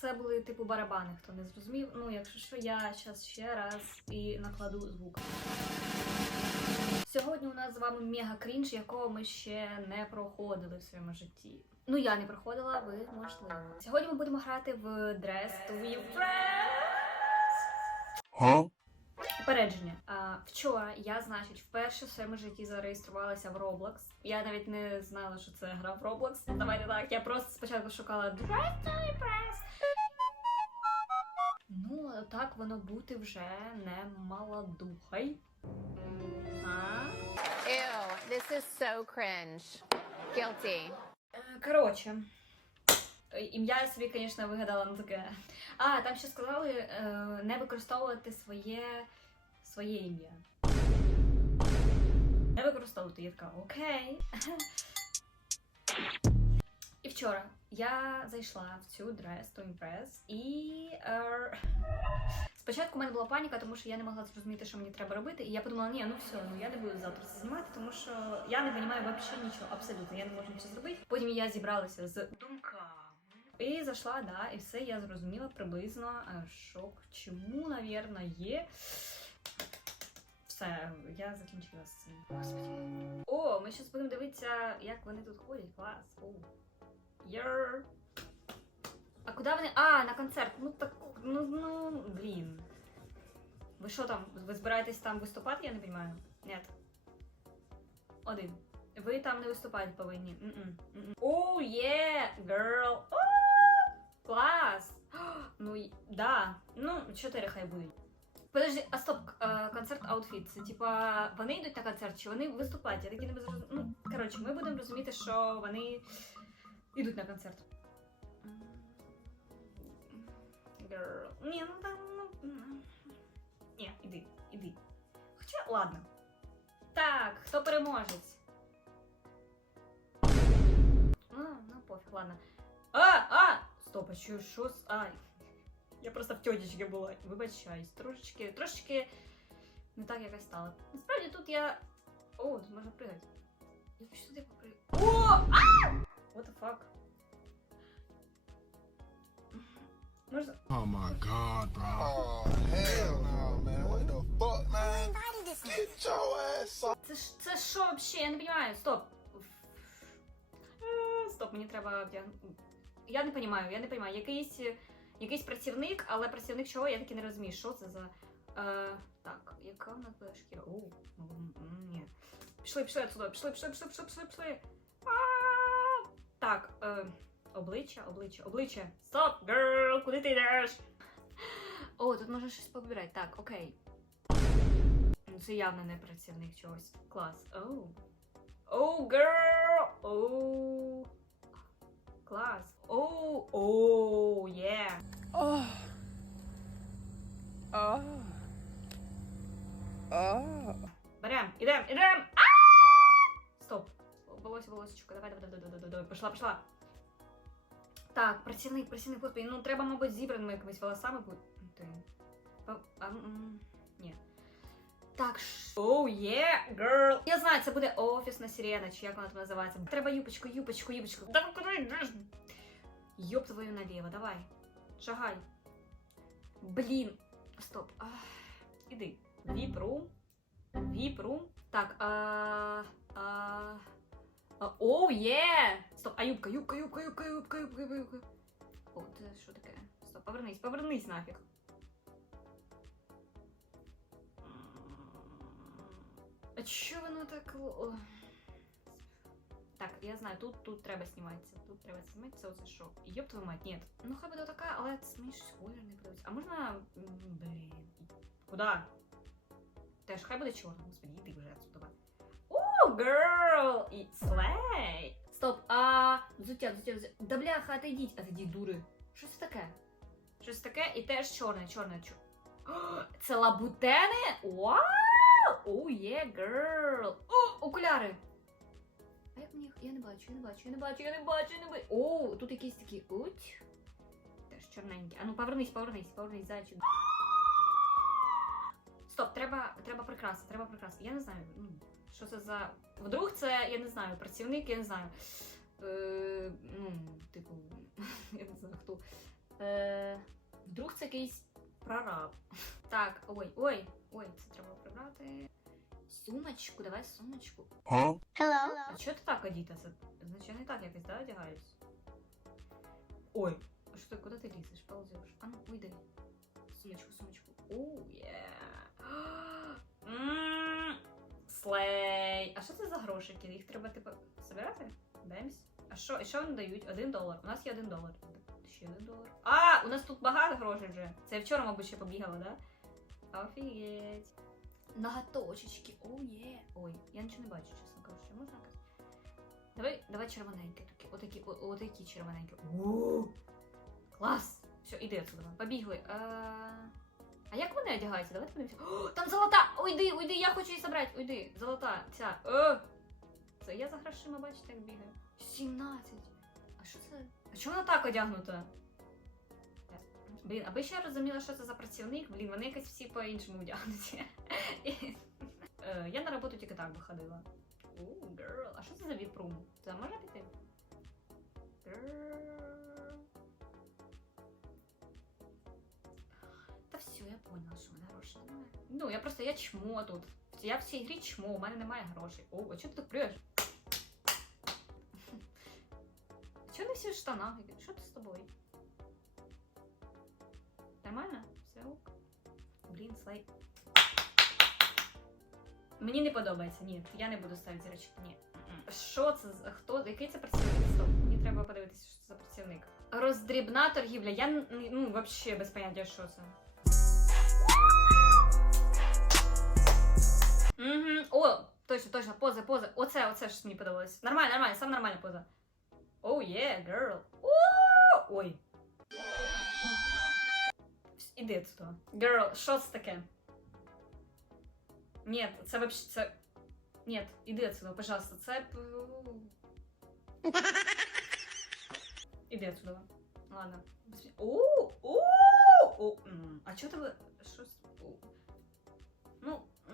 це були типу барабани, хто не зрозумів. Ну, якщо що, я зараз ще раз і накладу звук. Сьогодні у нас з вами мега крінж, якого ми ще не проходили в своєму житті. Ну, я не проходила, ви можливо. Сьогодні ми будемо грати в Dress to Impress. Попередження. А, вчора я, значить, вперше в своєму житті зареєструвалася в Roblox. Я навіть не знала, що це гра в Roblox. Давайте так. Я просто спочатку шукала Dress to Impress. Ну, так воно бути вже не молодухай. А? Ew, this is so cringe. Guilty. Е, Коротше. е, Ім'я я собі, звісно, вигадала ну таке. А, там ще сказали е, не використовувати своє своє ім'я. Не використовувати. Я така, окей. Вчора я зайшла в цю Dress to Impress і. Е, спочатку в мене була паніка, тому що я не могла зрозуміти, що мені треба робити. І я подумала, ні, ну все, ну я не буду завтра це знімати, тому що я не розумію взагалі нічого, абсолютно, я не можу нічого зробити. Потім я зібралася з думками. І зайшла, да, і все я зрозуміла приблизно, е, що к чому, навірно, є. Все, я закінчила з цим. Господи. О, ми зараз будемо дивитися, як вони тут ходять. Клас. О. Йор. А куди вони? А, на концерт. Ну так, ну, ну, блін. Ви що там? Ви збираєтесь там виступати, я не розумію? Ні. Один. Ви там не виступати повинні. О, є, girl. Клас. Ну, да. Ну, чотири хай будуть. Подожди, а стоп, е, концерт аутфіт. Це типа вони йдуть на концерт, чи вони виступають? Я таки не зрозуміла. Ну, коротше, ми будемо розуміти, що вони йдуть на концерт. Girl. Ні, ну там, ну. м. Ні, іди, іди. Хоча, ладно. Так, хто переможець? Ну, ну пофіг, ладно. А, а! Стоп, а що, що з. Ай. Я просто в тьотічки була. Вибачаюсь, трошечки, трошечки не так якось стало. Насправді тут я. О, тут можна пригати. Я хочу сюди попригати. О! А! What the fuck? Можна. Oh my god, bro. Oh hell no, man! What the fuck, man? Get your ass off! Це ж це що вообще? Я не розумію. Стоп. Е, Стоп, мені треба вдягнути. Я не розумію, я не розумію. Якийсь, якийсь працівник, але працівник чого, я таки не розумію. Що це за. Е, так, яка в нас буде шкіра? О, ні. Пішли, пішли отсюди, пішли, пішли, пішли, пішли, пішли, пішли. А, Так, е, обличчя, обличчя, обличчя. Стоп, girl, куди ти йдеш? О, тут можна щось побирати. Так, окей. Ну, це явно не працівник чогось. Клас. Оу. Оу, girl! Оу. Клас. Оу, оу, є. Берем, ідем, ідем! Стоп. Волосся, волосечко. Давай, давай, давай, давай, давай, давай. Пішла, пішла. Так, працівник, працівник, господи. Ну, треба, мабуть, зібраними якимись волосами бути. А, Ні. Так, оу, є, girl. Я знаю, це буде офісна сирена, чи як вона там називається. Треба юбочку, юбочку, юбочку. Да ну куди йдеш? Йоп твою наліво, давай. Шагай. Блін. Стоп. Ах, Іди. Віпру. Віпру. Так, а. а... Оу, є! Стоп, а юбка, юбка, юбка, юбка, юбка, юбка, юбка. О, це що таке? Стоп, повернись, повернись нафіг. А чо воно так. Так, я знаю, тут, тут треба зніматися. Тут треба зніматися, оце що? Йоп твою мать, ні. Ну хай буде така, але це мені щось колір не подобається. А можна. Блін. Куда? Теж хай буде чорно, господи, іди вже отсюда. І слей! Стоп, а взуття, взуття, взуття. Да бляха, отойдіть, отойдіть, дури. Що це таке? Щось таке і теж чорне, чорне, чорне. О, Це лабутени? Вау! О, є, girl! О, окуляри! А як мені їх? Я не бачу, я не бачу, я не бачу, я не бачу, я не бачу. О, тут якісь такі. Уть. Теж чорненькі. А ну повернись, повернись, повернись, зайчик. Стоп, треба, треба прикраси, треба прикраси. Я не знаю, ну, що це за. Вдруг це, я не знаю, працівник, я не знаю. Е, ну, типу, я не знаю хто. Е, вдруг це якийсь прораб. Так, ой, ой, ой, це треба прибрати. Сумочку, давай сумочку. Huh? А чого ти так одіта? Це значить я не так якось, да, одягаюсь? Ой, а що ти, куди ти лізеш? Ползеш? А ну, уйди. Сумочку, сумочку. Оу, є. М, Слей. А що це за грошики? Їх треба, типу, собирати? Демсь. А що, і що вони дають? Один долар. У нас є один долар. Ще один долар. А, у нас тут багато грошей вже. Це я вчора, мабуть, ще побігала, да? Офігеть. Ноготочечки, оу є. Ой, я нічого не бачу, чесно кажучи. Можна якось? Давай, давай червоненькі такі. Отакі, о, отакі червоненькі. У, Клас! Все, іди отсюда. Побігли. А, а як вони одягаються? Давайте подивимося. О, там золота! Уйди, уйди, я хочу її забрати. Уйди, золота, ця. О! Це я за грошима, бачите, як бігаю. 17. А що це? А чому вона так одягнута? Блін, аби ще я розуміла, що це за працівник, блін, вони якось всі по-іншому вдягнуті. Е, Я на роботу тільки так би ходила. О, girl. А що це за віпрум? Це може піти? Girl. Я поняла, що в мене грошей немає. Ну, я просто я чмо тут. Я в цій грі чмо, у мене немає грошей. О, а чого ти так преш? Чого не всі в штанах? Що ти з тобою? Нормально? Все ок. Блін, слайд. Мені не подобається, ні. Я не буду ставити зірочки, ні. Що це хто? Який це працівник? Стоп. Мені треба подивитися, що це за працівник. Роздрібна торгівля. Я ну, взагалі без поняття, що це. Угу. О, точно, точно, поза, поза. Оце, оце ж мені подобалось. Нормально, нормально, сам нормальна поза. Оу, є, girl. О, Ой. Іди туди. Girl, що це таке? Ні, це вообще це. Ні, іди отсюда, пожалуйста. Це. п- Іди отсюда. Ладно. О, о, о. м, А чого тебе. Щось.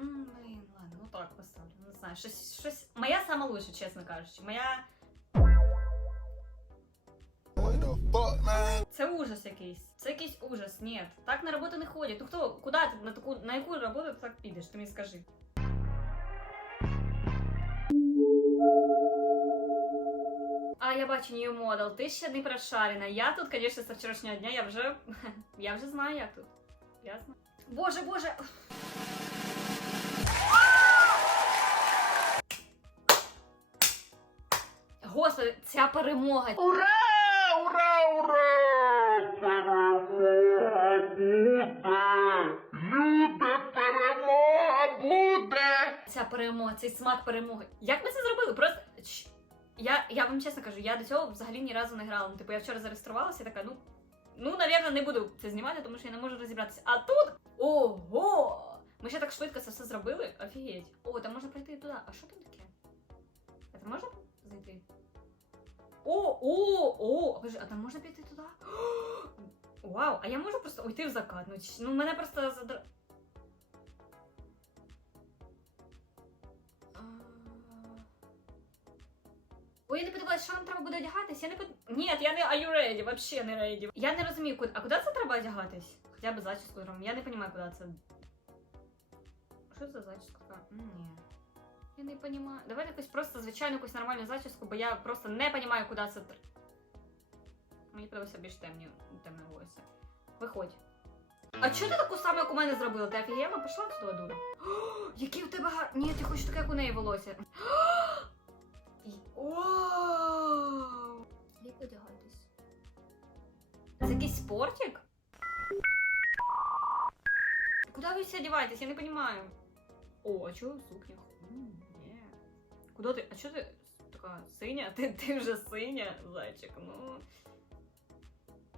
М, ладно, ну так поставлю. Не знаю, щось, щось. Моя сама лучше, чесно кажучи. Моя. Це ужас якийсь. Це якийсь ужас. Ні, так на роботу не ходять. Ну хто, куди ти на таку на яку роботу так підеш? Ти мені скажи. А я бачу new model. Ти ще не прошарена. Я тут, звісно, з вчорашнього дня я вже. Я вже знаю, як тут. Я знаю. Боже, боже. Господи, ця перемога. Ура! Ура! Ура! Перемога буде! Люди, перемога буде! ця перемога, цей смак перемоги. Як ми це зробили? Просто я, я вам чесно кажу, я до цього взагалі ні разу не грала. Ну, типу, я вчора зареєструвалася і така, ну. Ну, навірно, не буду це знімати, тому що я не можу розібратися. А тут. Ого! Ми ще так швидко це все зробили. Офігеть. О, там можна пройти туди. А що там таке? Там можна? О, о, о! А там можна піти туди? Вау, а я можу просто уйти в закат. Ну, ну мене просто задр... Ой, я не подивилась, що нам треба буде одягатись. Я не под... Ні, я не are you ready, вообще не ready. Я не розумію, куди. А куди це треба одягатись? Хоча б зачіску зробимо. Я не розумію, куди це. Що за зачіска? Ні. Я не розумію. Давай якусь просто звичайну якусь нормальну зачіску, бо я просто не розумію, куди це. Мені подобається більш темні, темне волосся. Виходь. А чого ти таку саму, як у мене зробила? Ти офігенно пішла туди, дура? О, Які в тебе гар... Ні, ти хочеш таке, як у неї волосся. Вау! Як ви одягаєтесь? Це якийсь спортик? Куди ви всі одягаєтесь? Я не розумію. О, а чого в сукнях? Куди ти? А чого ти така синя? Ти, ти вже синя, зайчик, ну.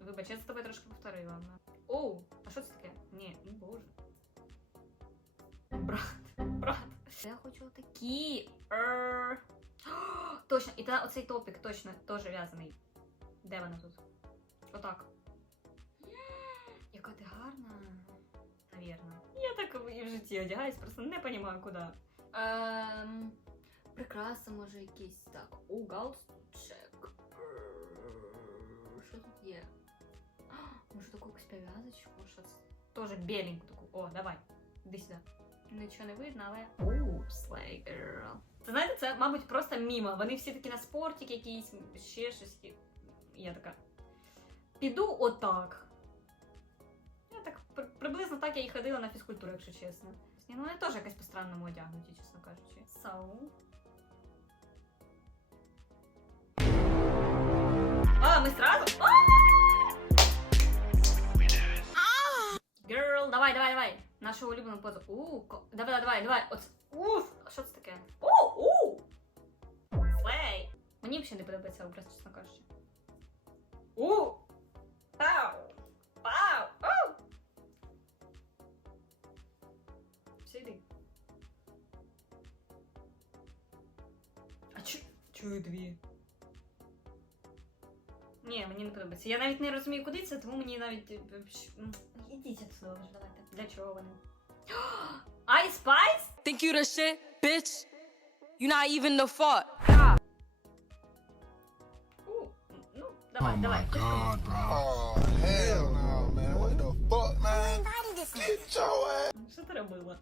Вибач, я за тобою трошки повторила. Оу, а що це таке? Ні, ну боже. Брат, брат. Я хочу такі. Ер. О, Точно, і та оцей топік точно теж в'язаний. Де вона тут? Отак. Яка ти гарна. Навірно. Я так і в житті одягаюсь, просто не розумію, куди. Ем, прикраси, може, якісь так. О, галстучек. Ер, Що тут є? Може таку якусь пов'язочку, що це? Тоже біленьку таку. О, давай. Іди сюди. Нічого не видно, але. Ooh, slay girl. Це знаєте, це, мабуть, просто мімо. Вони всі такі на спортик якийсь, ще щось. І Я така. Піду отак. Я так при- приблизно так я і ходила на фізкультуру, якщо чесно. Ні, ну вони теж якось по-странному одягнуті, чесно кажучи. So. А, ми сразу? А! Girl, давай, давай, давай. Нашу улюблену позу. У, ко- давай, давай, давай. Оц... Уф, що це таке? У, у! Слей! Мені взагалі не подобається образ, чесно кажучи. У! Пау! Пау! Оу! Все, йди. А чо? Чую дві. Ні, мені не подобається. Я навіть не розумію, куди це, тому мені навіть. е, вш- м, Ідіть отсюди вже, давайте. Для чого вони? Ice Spice? Think you the shit, bitch? You not even the fuck. Ну, давай, Oh давай. my god, bro. Oh hell no, man. What the fuck, man? Get your ass. Ну, Що ти робила?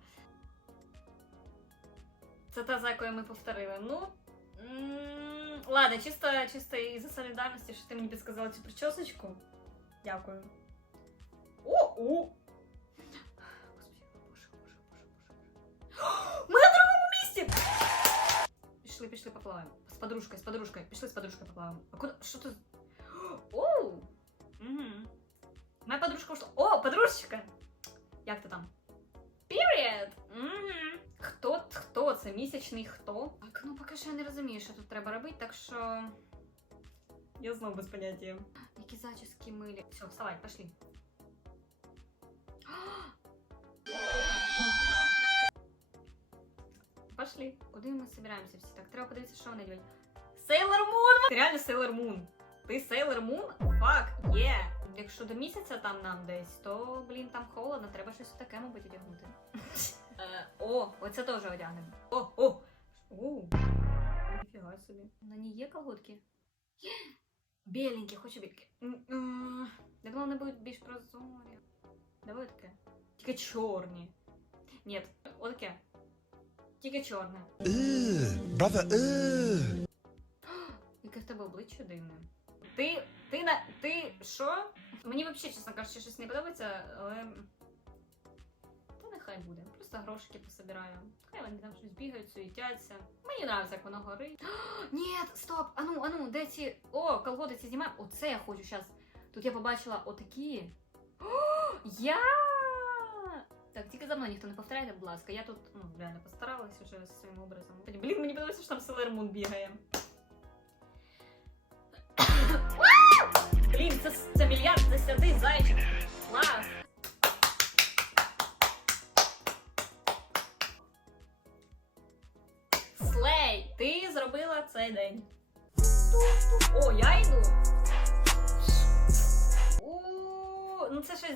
Це та, за якою ми повторили. Ну. м, Ладно, чисто, чисто із-за солідарності, що ти мені підсказала цю причосочку. Дякую. О, о! Господи, боже, боже, боже, боже. Ми на другому місці! Пішли, пішли поплаваємо. З подружкою, з подружкою. Пішли з подружкою поплаваємо. А куди? Що ти? Оу! Угу. Моя подружка ушла. О, подружечка! Як ти там? Period! Угу. Хто, хто це? Місячний хто? Так, ну поки що я не розумію, що тут треба робити, так що. Я знову без поняття. Які зачіски милі. Все, вставай, пошли. Пошли. Куди ми збираємося всі? Так, треба подивитися, що вони роблять. Сейлор Мун! Ти реально Сейлор Мун. Ти Сейлор Мун? Фак, є. Якщо до місяця там нам десь, то, блін, там холодно, треба щось таке, мабуть, одягнути. Е, О, оце теж одягнемо. О, о! О! Ніфіга собі. На ній є колготки? Біленькі, хочу біленькі. Я думала, вони будуть більш прозорі. Давай таке. Тільки чорні. Ні, отаке. Тільки чорне. Ugh, brother, ugh. Яке в тебе обличчя дивне. Ти. Ти на. Ти що? Мені взагалі, чесно кажучи, щось не подобається, але. Та нехай буде. Просто грошики пособираю. Хай вони там щось бігають, суетяться. Мені подобається, як воно горить. Ні, стоп! Ану, ану, де ці. О, колготи ці знімаємо. Оце я хочу зараз. Тут я побачила отакі. Я! Так, тільки за мною ніхто не повторяйте, будь ласка. Я тут ну, реально постаралась уже з своїм образом. Блін, мені подобається, що там Селер Мун бігає.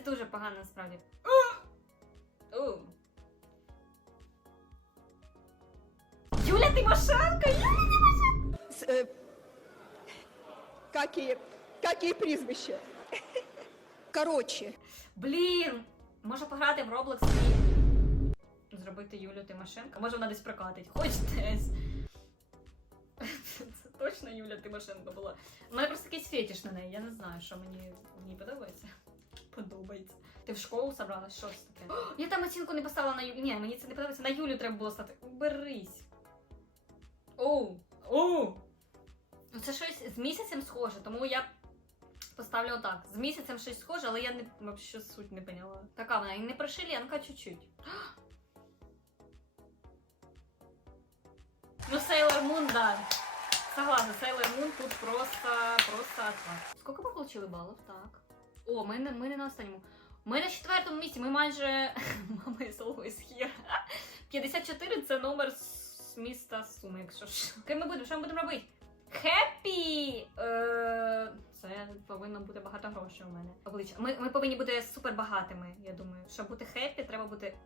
Дуже погане насправді. У. Юля Тимошенко! Юля! С- э, Какие, какие прізвища? Короче, Блін! Може пограти в Roblox і зробити Юлю Тимошенко? Може вона десь прокатить. Хоч десь. Це точно Юля Тимошенко була. У мене просто якийсь фетиш на неї. Я не знаю, що мені в ній подобається. Подобається. Ти в школу собралась? Що це таке? О, Я там оцінку не поставила на Юлю. Ні, мені це не подобається. На Юлю треба було стати. Уберись. Оу. Оу. Ну це щось з місяцем схоже, тому я Поставлю отак. З місяцем щось схоже, але я не вообще суть не поняла. Така вона і не прошиленка чуть-чуть. Ну, Sailor Moon, да. Согласна, Sailor Moon тут просто, просто отвар. Скільки ми отримали балів? Так. О, ми не, ми не на останньому. Ми на четвертому місці, ми майже. Мама is always here. 54 це номер з міста Суми, якщо що. Ким ми будемо? Що ми будемо робити? Хеппі! Е, Це повинно бути багато грошей у мене. Обличчя. Ми, ми повинні бути супер багатими, я думаю. Щоб бути хеппі, треба бути.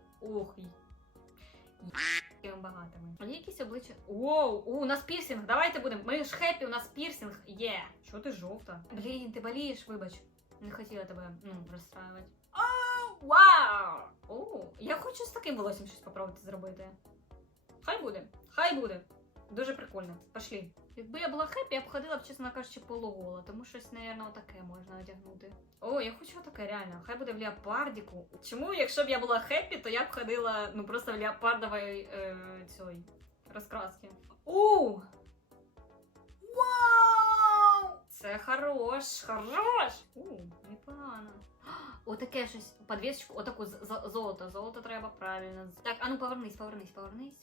Й- багатими. А є якісь обличчя. Воу, у нас пірсинг. Давайте будемо. Ми ж хеппі, у нас пірсинг є. Що ти жовта? Блін, ти болієш, вибач. Не хотіла тебе, ну, розстраювати. О, вау! О, я хочу з таким волоссям щось попробувати зробити. Хай буде, хай буде. Дуже прикольно. Пошлі. Якби я була хеппі, я б ходила б, чесно кажучи, полугола, тому щось, напевно, отаке можна одягнути. О, я хочу таке, реально. Хай буде в леопардіку. Чому, якщо б я була хеппі, то я б ходила ну просто в леопардовій е, цій розкраски. У! Це хорош, хорош! У, непогано. Отаке щось, подвісочку, отаку з- золото. Золото треба правильно. Так, а ну повернись, повернись, повернись.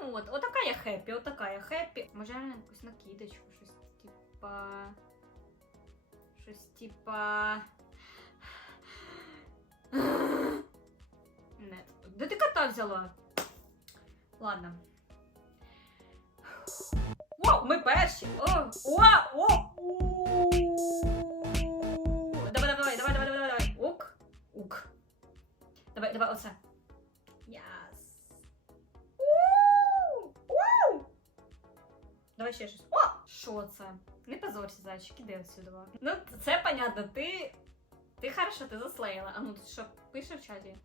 Ну от, отака я хеппі, отака я хеппі. Може реально якусь накидочку, щось типа. Щось типа. Не. Де ти кота взяла? Ладно. О, ми перші! О! О! О! У! Давай, давай, давай, давай, давай, давай. Ук. Ук. Давай, давай, оце. Яс. Давай ще щось. О! Що це? Не позорся, зайчик, іди отсюди. Ну, це понятно, ти. Ти хорошо, ти заслеїла. А ну тут що пише в чаті?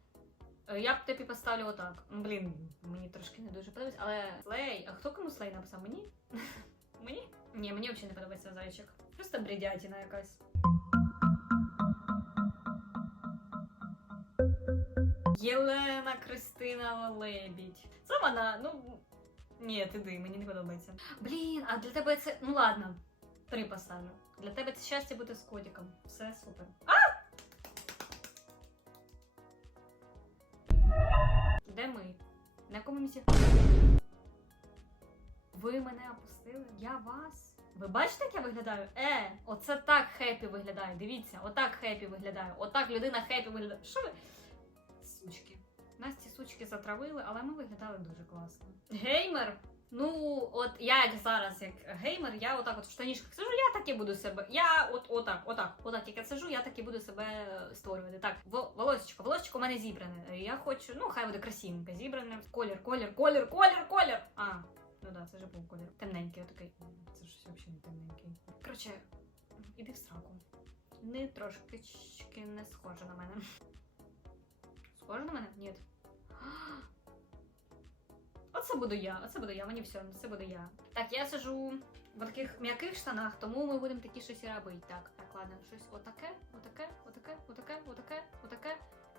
Е, Я б тобі поставлю отак. Блін, мені трошки не дуже подобається, але слей. А хто кому слей написав? Мені? Мені? Ні, мені взагалі не подобається зайчик. Просто бредятіна якась. Єлена Кристина Лебідь. Це вона, ну. Ні, ти ди, мені не подобається. Блін, а для тебе це. Ну ладно, три поставлю. Для тебе це щастя бути з котиком. Все супер. А! Де ми? На якому місці? Ви мене опустили? Я вас? Ви бачите, як я виглядаю? Е, оце так хеппі виглядає. Дивіться, отак хеппі виглядає. Отак людина хеппі виглядає. Що ви? Сучки. Нас ці сучки затравили, але ми виглядали дуже класно. Геймер. Ну, от я як зараз, як геймер, я отак от в штанішках сижу, я так і буду себе. Я от отак, отак, отак, як я сижу, я так і буду себе створювати. Так, волосечко, волосечко у мене зібране. Я хочу, ну хай буде красивенько, зібране. Колір, колір, колір, колір, колір. А, ну да, це ж був колір. Темненький, отакий. Це ж взагалі не темненький. Коротше, іди в сраку. Не трошки не схоже на мене. Схоже на мене? Ні. Оце буду я, оце буду я, мені все, це буду я. Так, я сижу в таких м'яких штанах, тому ми будемо такі щось робити. Так, так, ладно, щось отаке, отаке, отаке, отаке, отаке, отаке.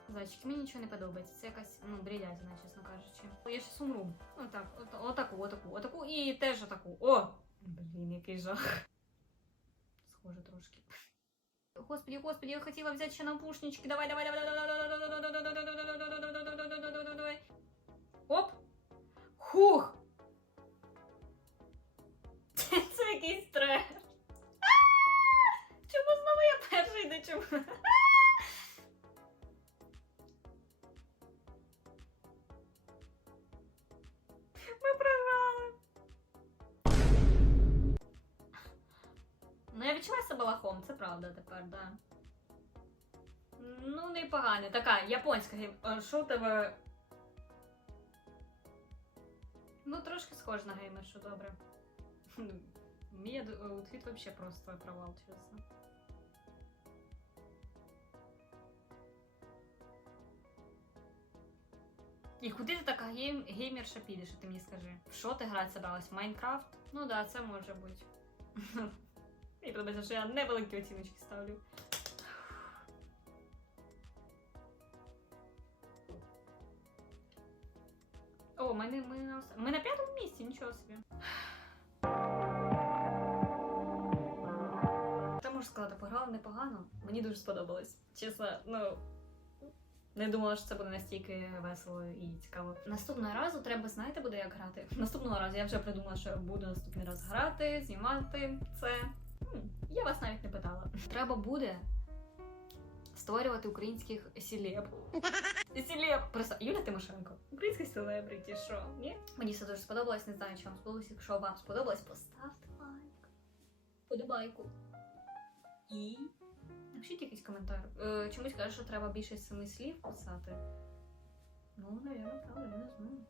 Зайчики, мені нічого не подобається. Це якась, ну, брілятина, чесно кажучи. Я щас умру. Отак, от, отаку, отаку, отаку і теж отаку. О! Блін, який жах. Схоже трошки. Господи, господи, я хотіла взяти ще наушнички. Давай, давай, давай, давай, давай, давай, давай, давай, давай, давай, давай, давай, давай, давай, давай, давай, давай, давай. Оп! Хух! Це якийсь треш. Чому знову я перший йду? Чому? Відчуваю це правда тепер, да. Ну, непогано. Така японська Що тебе Ну, трошки схож на геймершу, добре. Мій аутфіт вообще просто провал, чесно. І куди ти така гейм... геймерша підеш, ти мені скажи? В що ти грати собралась? В Майнкрафт? Ну да, це може бути. Мені подобається, що я невеликі оціночки ставлю. О, ми, ми, на ми на п'ятому місці, нічого собі. Та можу сказати, пограла непогано. Мені дуже сподобалось. Чесно, ну. Не думала, що це буде настільки весело і цікаво. Наступного разу треба, знаєте, буде як грати. Наступного разу я вже придумала, що буду наступний раз грати, знімати це. М, Я вас навіть не питала. Треба буде створювати українських селеб. Селеб. Просто Юля Тимошенко. Українська селебріті, що? Ні? Мені все дуже сподобалось, не знаю, чи вам сподобалось. Якщо вам сподобалось, поставте лайк. Подобайку. І. Напишіть якийсь коментар. Е, чомусь кажуть, що треба більше семи слів писати. Ну, навірно, правда, я не знаю.